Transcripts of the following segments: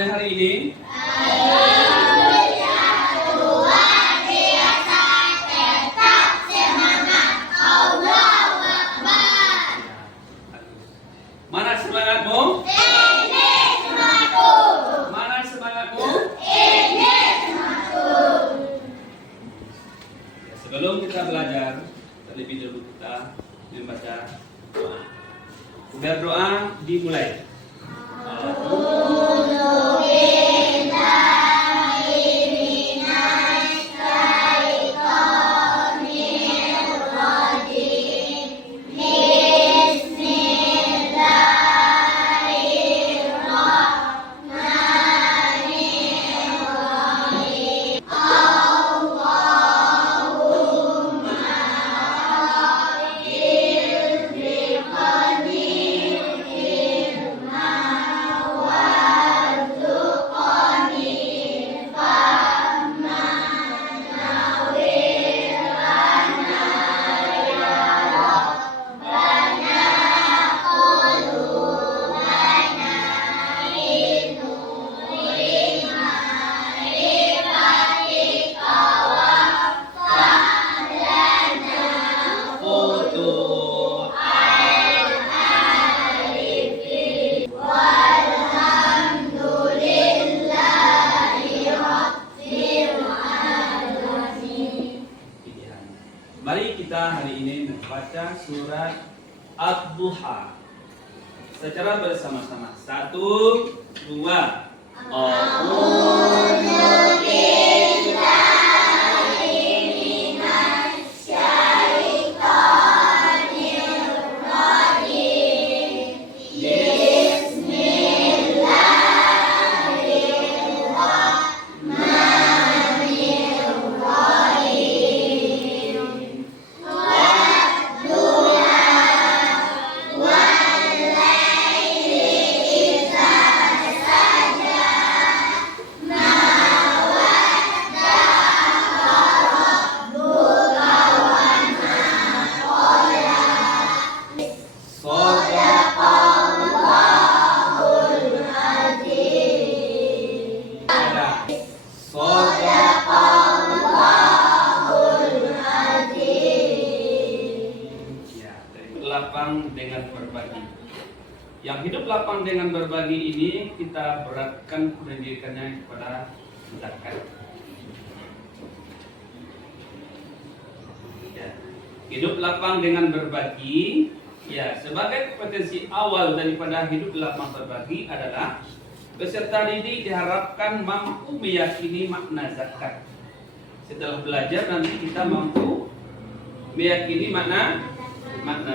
hafalannya hari ini? Luar biasa, tetap semangat. Allahu Akbar. Mana semangatmu? Ini semangatku. Mana semangatmu? Ini semangatku. Ya, sebelum kita belajar, terlebih dahulu kita membaca doa. Berdoa dimulai. Mari kita hari ini membaca surat Ad-Duha secara bersama-sama. 1, 2. Lapang dengan berbagi. Yang hidup lapang dengan berbagi ini kita beratkan pendidikannya kepada zakat. Ya. Hidup lapang dengan berbagi, ya, sebagai kompetensi awal daripada hidup lapang berbagi adalah peserta didik diharapkan mampu meyakini makna zakat. Setelah belajar nanti kita mampu meyakini makna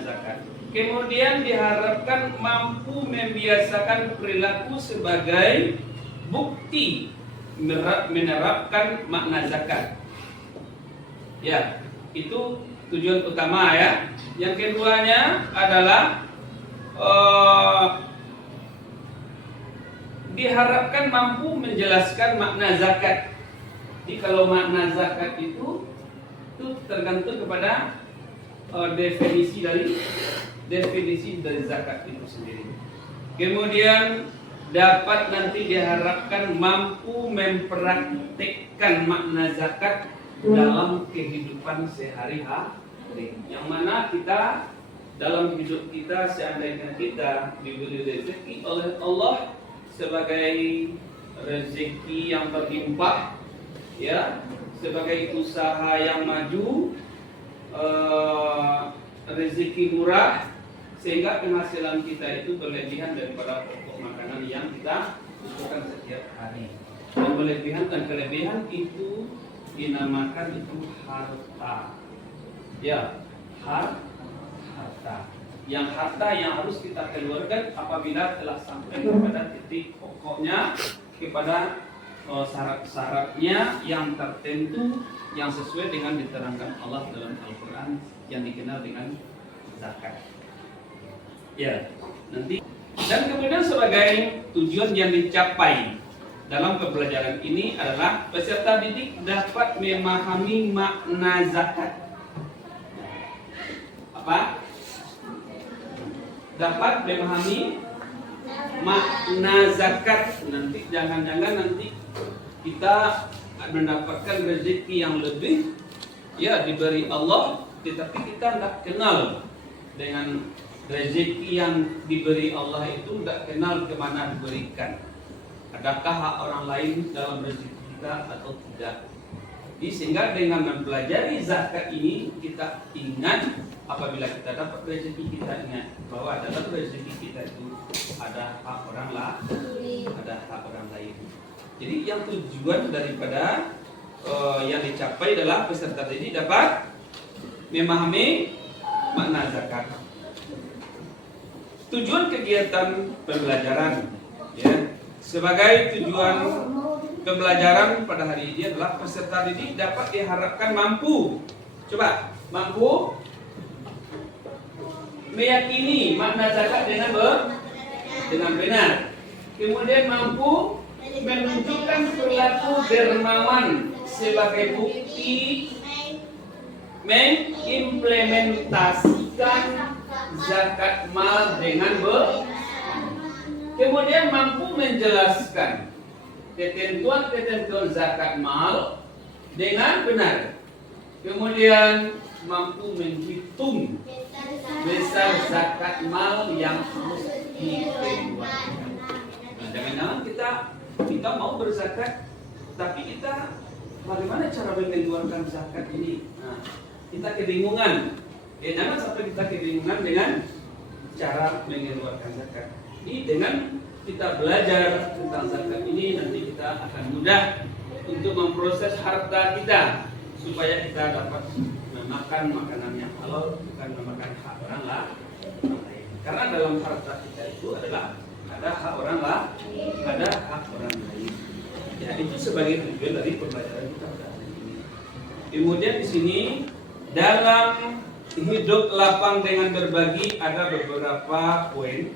zakat. Kemudian diharapkan mampu membiasakan perilaku sebagai bukti menerapkan makna zakat. Ya, itu tujuan utama ya. Yang keduanya adalah diharapkan mampu menjelaskan makna zakat. Jadi kalau makna zakat itu tergantung kepada definisi dari zakat itu sendiri. Kemudian dapat nanti diharapkan mampu mempraktikkan makna zakat dalam kehidupan sehari-hari. Yang mana kita dalam hidup kita, seandainya kita diberi rezeki oleh Allah sebagai rezeki yang berlimpah, ya, sebagai usaha yang maju, rezeki murah, sehingga penghasilan kita itu berlebihan daripada pokok makanan yang kita butuhkan setiap hari. Dan berlebihan dan kelebihan itu dinamakan itu harta. Ya, harta. Yang harta yang harus kita keluarkan apabila telah sampai kepada titik pokoknya, kepada syarat-syaratnya yang tertentu, yang sesuai dengan diterangkan Allah dalam Al-Quran yang dikenal dengan zakat. Ya, nanti dan kemudian sebagai tujuan yang dicapai dalam pembelajaran ini adalah peserta didik dapat memahami makna zakat. Apa? Dapat memahami makna zakat. Nanti jangan-jangan nanti kita mendapatkan rezeki yang lebih, ya diberi Allah, tetapi kita tidak kenal dengan rezeki yang diberi Allah itu, tidak kenal kemana diberikan. Adakah hak orang lain dalam rezeki kita atau tidak? Jadi sehingga dengan mempelajari zakat ini kita ingat, apabila kita dapat rezeki kita ingat bahwa dalam rezeki kita itu ada hak orang lain, ada hak orang lain. Jadi yang tujuan daripada yang dicapai adalah peserta ini dapat memahami makna zakat. Tujuan kegiatan pembelajaran, ya, sebagai tujuan pembelajaran pada hari ini adalah peserta didik dapat diharapkan mampu, mampu meyakini makna zakat dengan benar, kemudian mampu menunjukkan perilaku dermawan sebagai bukti mengimplementasikan zakat mal dengan kemudian mampu menjelaskan ketentuan-ketentuan zakat mal dengan benar, kemudian mampu menghitung besar zakat mal yang harus dikeluarkan. Nah, jangan-jangan kita mau berzakat, tapi kita bagaimana cara mengeluarkan zakat ini? Nah, kita kebingungan. Jangan sampai kita kebingungan dengan cara mengeluarkan zakat. Jadi dengan kita belajar tentang zakat ini, nanti kita akan mudah untuk memproses harta kita supaya kita dapat memakan makanan yang halal, bukan memakan hak orang lain. Karena dalam harta kita itu adalah ada hak orang lain, ada hak orang lain. Ya, itu sebagai tujuan dari pembelajaran kita pada hari ini. Kemudian di sini dalam hidup lapang dengan berbagi ada beberapa poin.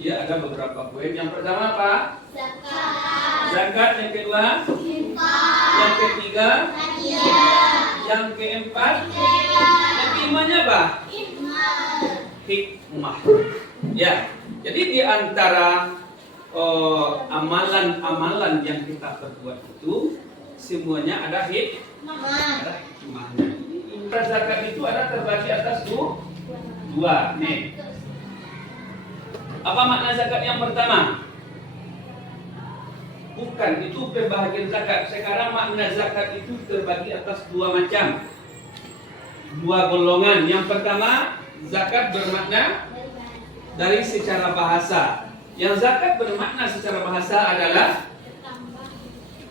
Ya, ada beberapa poin. Yang pertama apa? Zakat. Yang kedua? Yang ketiga? Yang keempat? Yang kelimanya apa? Hikmah. Ya, jadi di antara amalan-amalan yang kita perbuat itu semuanya ada hikmahnya. Zakat itu ada terbagi atas dua. Nih. Apa makna zakat yang pertama? Bukan, itu pembahagian zakat. Sekarang makna zakat itu terbagi atas dua macam, dua golongan. Yang pertama, zakat bermakna dari secara bahasa. Yang zakat bermakna secara bahasa adalah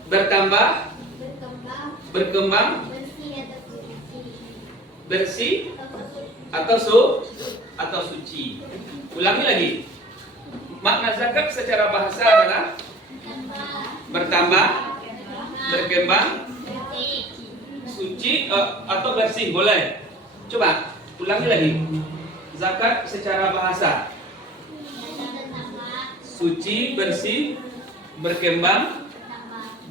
bertambah, berkembang, bersih atau suci. Ulangi lagi. Makna zakat secara bahasa adalah bertambah, berkembang, suci atau bersih. Boleh? Coba ulangi lagi. Zakat secara bahasa: suci, bersih, berkembang,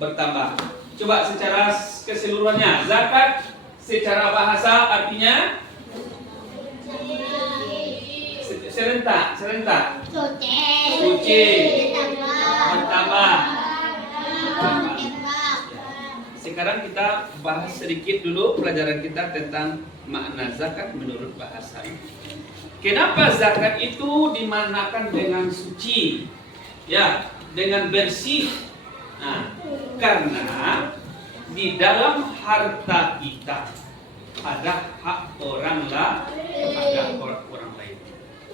bertambah. Coba secara keseluruhannya. Zakat secara bahasa artinya serentak. Suci, bertambah. Sekarang kita bahas sedikit dulu pelajaran kita tentang makna zakat menurut bahasa. Kenapa zakat itu dimanakan dengan suci? Ya, dengan bersih. Nah, karena di dalam harta kita ada hak orang lain.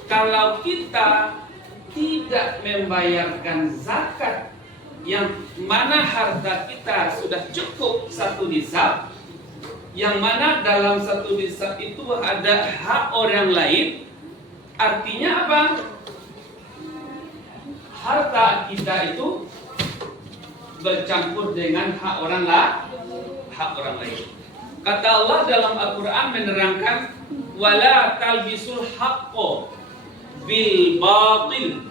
Kalau kita tidak membayarkan zakat, yang mana harta kita sudah cukup satu nisab, yang mana dalam satu nisab itu ada hak orang lain, artinya apa? Harta kita itu bercampur dengan hak orang lain. Kata Allah dalam Al-Quran menerangkan, wala talbisul haqqo bil batil.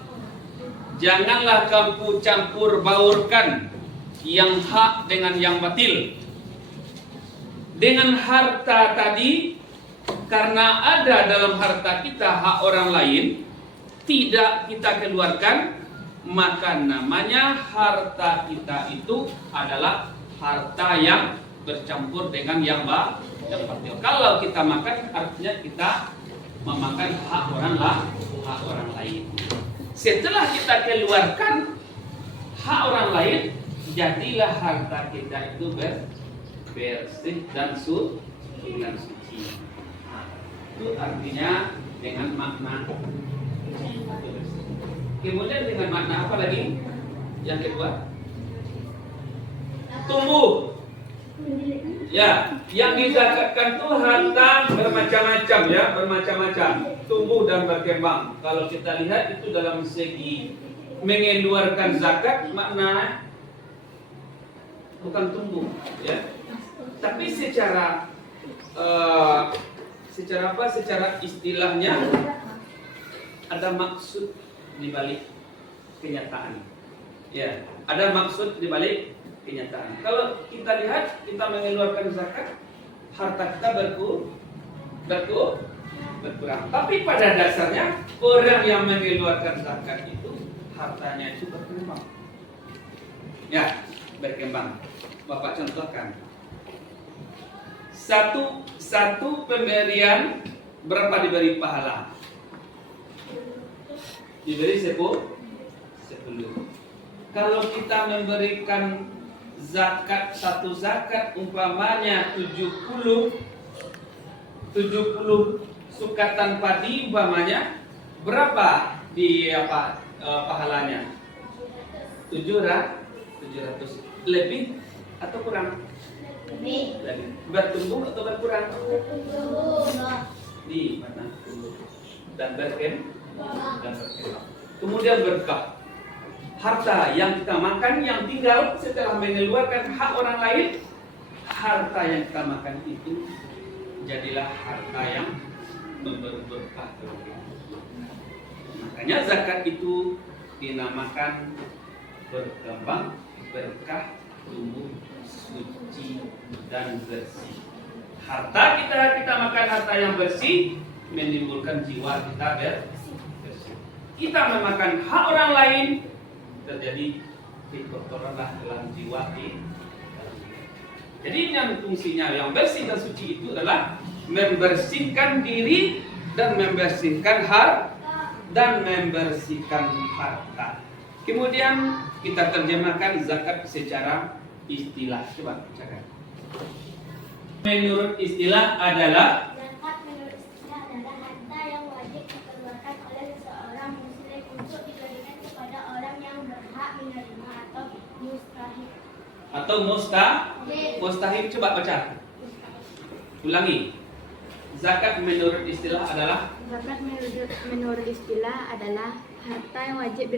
Janganlah kamu campur baurkan yang hak dengan yang batil. Dengan harta tadi, karena ada dalam harta kita hak orang lain, tidak kita keluarkan maka namanya harta kita itu adalah harta yang bercampur dengan yang batil. Kalau kita makan, artinya kita memakan hak orang lain. Setelah kita keluarkan hak orang lain, jadilah harta kita itu bersih dan suci. Itu artinya dengan makna. Kemudian dengan makna apa lagi? Yang kedua, tumbuh. Ya, yang dizakatkan itu harta bermacam-macam ya, bermacam-macam, tumbuh dan berkembang. Kalau kita lihat itu dalam segi mengeluarkan zakat, makna bukan tumbuh, ya. Tapi secara Secara istilahnya ada maksud di balik kenyataan. Ya, ada maksud di balik kenyataan. Kalau kita lihat, kita mengeluarkan zakat, harta kita berkurang. Tapi pada dasarnya orang yang mengeluarkan zakat itu hartanya itu berkembang. Ya, berkembang. Bapak contohkan. Satu pemberian berapa diberi pahala? Diberi 10. Kalau kita memberikan satu zakat umpamanya 70 sukatan padi umpamanya, berapa pahalanya? 700. Lebih atau kurang? Lebih. Bertumbuh atau berkurang? Di mana? Dan berkembang. Kemudian berkah. Harta yang kita makan, yang tinggal setelah mengeluarkan hak orang lain, harta yang kita makan itu jadilah harta yang memberi berkah. Makanya zakat itu dinamakan berkembang, berkah, tumbuh, suci dan bersih. Harta kita makan harta yang bersih, menimbulkan jiwa kita bersih. Kita memakan hak orang lain, terjadi kotoran dalam jiwa kita. Jadi yang fungsinya yang bersih dan suci itu adalah membersihkan diri dan membersihkan harta. Kemudian kita terjemahkan zakat secara istilah. Coba bacakan. Menurut istilah adalah zakat menurut istilah adalah harta yang wajib dikeluarkan oleh seseorang muslim untuk diberikan kepada orang yang berhak menerima atau mustahil. Coba baca. Ulangi. Zakat menurut istilah adalah harta yang wajib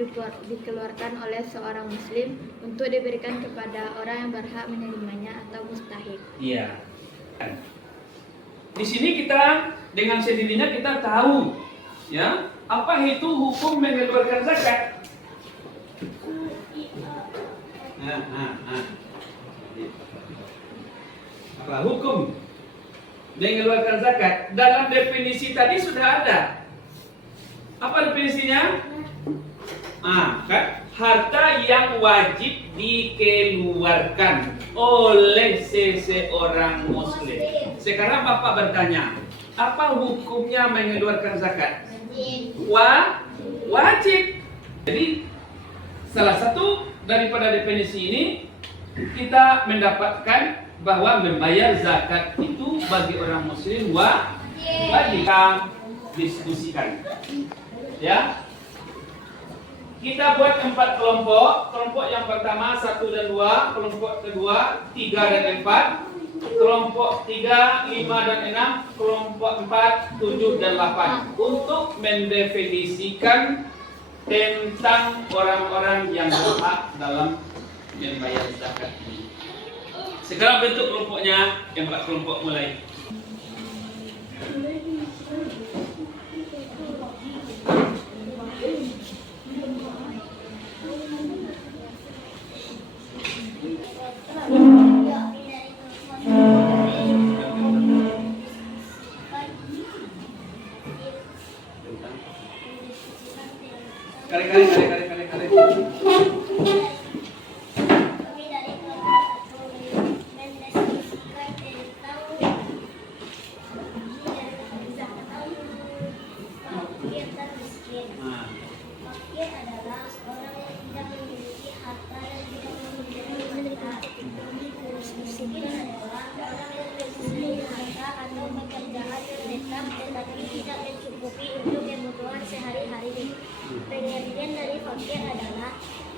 dikeluarkan oleh seorang muslim untuk diberikan kepada orang yang berhak menerimanya atau mustahil. Iya. Di sini kita dengan sendirinya kita tahu ya, apa itu hukum mengeluarkan zakat. Apa hukum mengeluarkan zakat? Dalam definisi tadi sudah ada. Apa definisinya? Kan? Harta yang wajib dikeluarkan oleh seseorang muslim. Sekarang Bapak bertanya, apa hukumnya mengeluarkan zakat? Wajib. Jadi salah satu daripada definisi ini kita mendapatkan bahwa membayar zakat itu bagi orang muslim wajib. Kita diskusikan. Ya. Kita buat 4 kelompok. Kelompok yang pertama 1 dan 2, kelompok kedua 3 dan 4, kelompok 3, 5 dan 6, kelompok 4, 7 dan 8 untuk mendefinisikan tentang orang-orang yang berhak dalam membayar zakat ini. Sekarang bentuk kelompoknya, 4 kelompok mulai. Kali. Arif. Kami dari kelompok 1 mendeskripsikan tentang fakir dan miskin. Nah, Fakir adalah orang yang tidak memiliki harta dan tidak memiliki harta. Miskin adalah orang yang mempunyai harta atau pekerjaan yang tetap tetapi tidak mencukupi untuk kebutuhan sehari-hari. Pengertian dari fakir adalah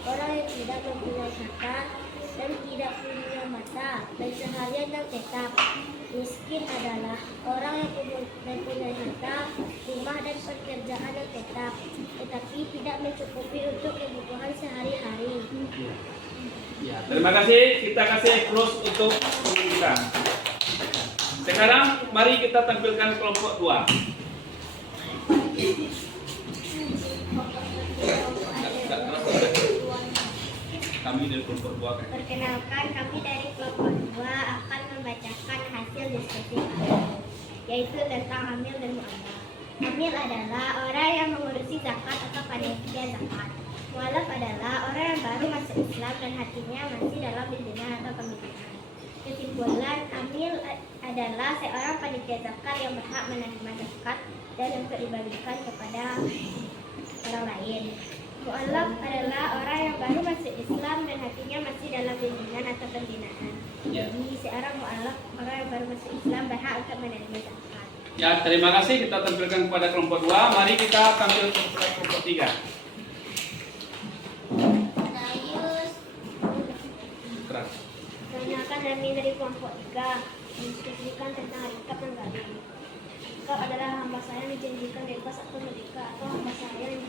orang yang tidak mempunyai harta dan tidak punya mata pencaharian yang tetap. Miskin adalah orang yang mempunyai harta, rumah dan pekerjaan yang tetap, tetapi tidak mencukupi untuk kebutuhan sehari-hari. ya, terima kasih. Kita kasih close untuk penunjukan. Sekarang mari kita tampilkan kelompok 2. Kami dari kelompok 2. Perkenalkan, kami dari kelompok 2 akan membacakan hasil diskusi kami, yaitu tentang amil dan mu'alaf. Amil adalah orang yang mengurusi zakat atau panitia zakat. Mu'alaf adalah orang yang baru masuk Islam dan hatinya masih dalam bimbingan atau pembinaan. Kesimpulan, amil adalah seorang panitia zakat yang berhak menerima zakat dan untuk dibagikan kepada orang lain. Mu'alaf adalah orang yang baru masuk Islam dan hatinya masih dalam bimbingan atau pembinaan. Ya. Jadi seorang mu'alaf, orang yang baru masuk Islam berhak untuk menerima zakat. Ya, terima kasih. Kita tampilkan kepada kelompok 2. Mari kita tampil kepada kelompok 3. Dayus, Keras. perkenalkan kami dari kelompok 3 mendiskusikan tentang hakikat dan galim. Engkau adalah hamba saya yang dijanjikan bebas atau merdeka, atau hamba saya yang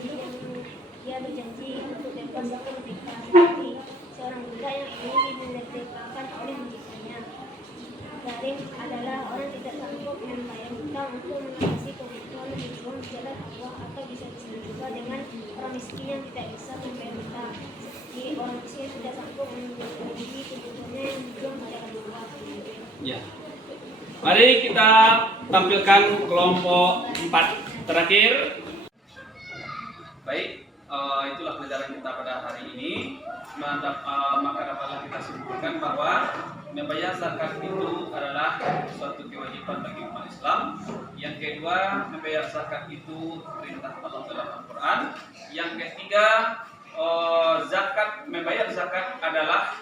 dia berjanji untuk bebas atau merdeka, seperti seorang budak yang ingin dimerdekakan oleh majikannya. Galim adalah orang yang tidak sanggup membayar hutang untuk mengatasi kebutuhan hidup di jalan Allah, atau bisa disebut juga dengan orang miskin yang tidak bisa membayar hutang. Seperti orang miskin yang tidak sanggup membayar kebutuhannya yang dijual di jalan Allah. Ya. Mari kita tampilkan kelompok 4 terakhir. Baik, itulah pelajaran kita pada hari ini. Maka dapatlah kita simpulkan bahwa membayar zakat itu adalah suatu kewajiban bagi umat Islam. Yang kedua, membayar zakat itu perintah Allah dalam Al-Quran. Yang ketiga, membayar zakat adalah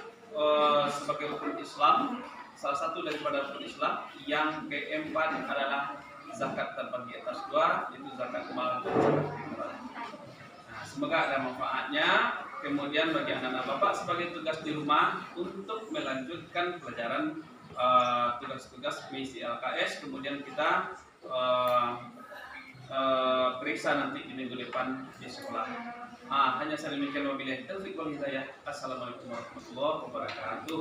sebagai rukun Islam, salah satu daripada rukun Islam. Yang keempat adalah zakat terbagi atas 2, yaitu zakat mal dan zakat fitrah. Nah, semoga ada manfaatnya. Kemudian bagi anak-anak Bapak sebagai tugas di rumah untuk melanjutkan pelajaran tugas-tugas misi LKS. Kemudian kita periksa nanti di minggu depan di sekolah. Hanya saya demikian, wabillahi taufiq wal hidayah. Assalamualaikum warahmatullahi wabarakatuh.